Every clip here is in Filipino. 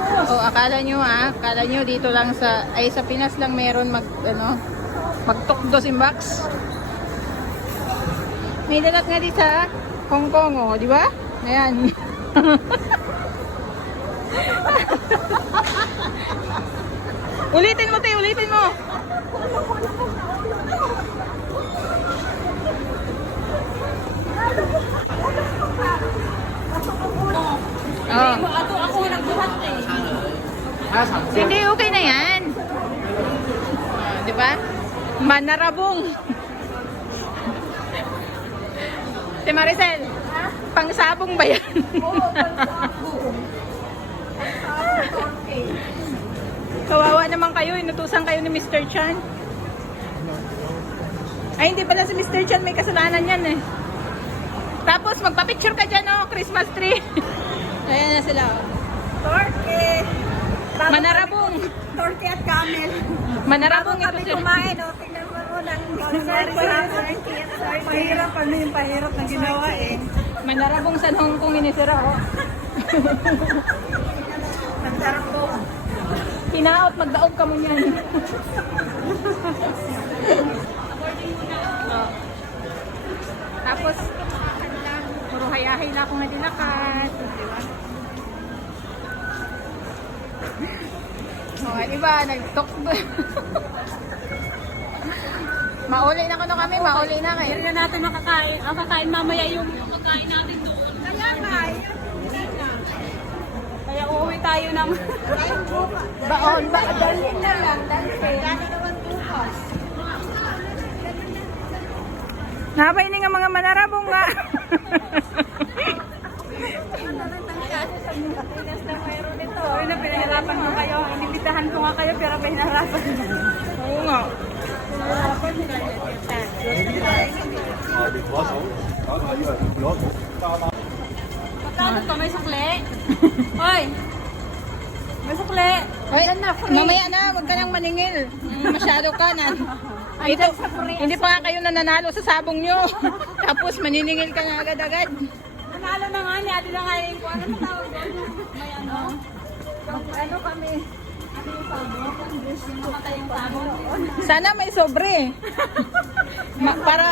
Oh, akala nyo dito lang sa Pinas lang meron magtukdo simbox. May dalat nga di sa Hong Kong, oh, di ba? Ayan. Ulitin mo, te, ulitin mo. Oh. Ako nagbuhat eh. Hindi, okay na yan. Di ba? Manarabong. Si Maricel, pangsabong ba yan? Oo, pangsabong. Kawawa naman kayo, inutusan kayo ni Mr. Chan. Ay, hindi pala si Mr. Chan, may kasalanan yan eh. Tapos magpa-picture ka dyan, oh, Christmas tree. Ayan na sila, oh. Torque. Manarabong. Torque at camel. Manarabong ito Kami sila. kumain, o. Tingnan mo mo ng pahirap. Ano yung pahirap na ginawa eh. Manarabong sa Hong Kong inisira, oh. Masarap po. Hinaot, magdaog ka mo niyan. Oh. Tapos, puro hayahay na ako nga dilakat. Diba? O, oh, diba? Nag-talk ba? Mauli na kami, mauli na kayo. Hindi na natin makakain. Ang kakain mamaya yung kakain natin doon. Kaya nga, kaya uuwi tayo ng Baon ba? dalhin na lang, dalhin. Dali naman bukas. Napaining ang mga manarabong nga. Uy, na pinahirapan mo kayo. Inibitahan ko nga kayo pero pinahirapan mo. Oo nga. Magkano to? May sukle? Hoy! May sukle! Ay, mamaya na, wag ka nang maningil. Masyado ka na. Ito, hindi pa nga kayo nananalo sa sabong nyo. Tapos maniningil ka na agad-agad. Nanalo na nga ni Ate na nga yung ano na tawag doon? May ano? Ano kami? Ano yung sabong? Yung mamatay yung sabong doon. Sana may sobre. Para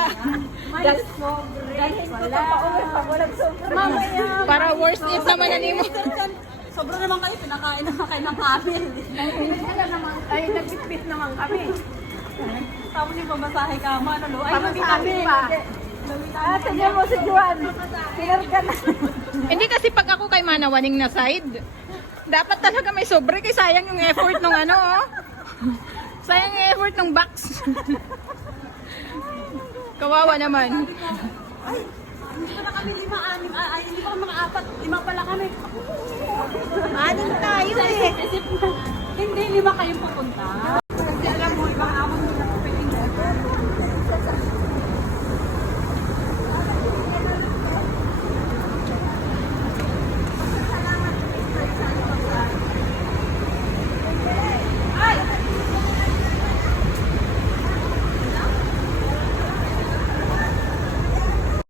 May sobre. Dalhin ko ito pa uwi pag walang sobre. Mamaya. para worst if naman na mo. Sobra naman kayo, pinakain naman kayo ng kabil. Ay, nagbitbit naman kami. Tapos yung pamasahe ka, ano lo? Ay, nabi kami. Tingnan mo si Juan. Sinar ka na. Hindi kasi pag ako kay Manawaning na side, dapat talaga may sobre kay sayang yung effort ng ano, oh. Sayang yung effort ng box. Kawawa naman. Ay, hindi pa na kami lima-anim. Ay, hindi pa kami mga apat. Lima pala kami. Anim tayo eh. Hindi, lima kayong pupunta.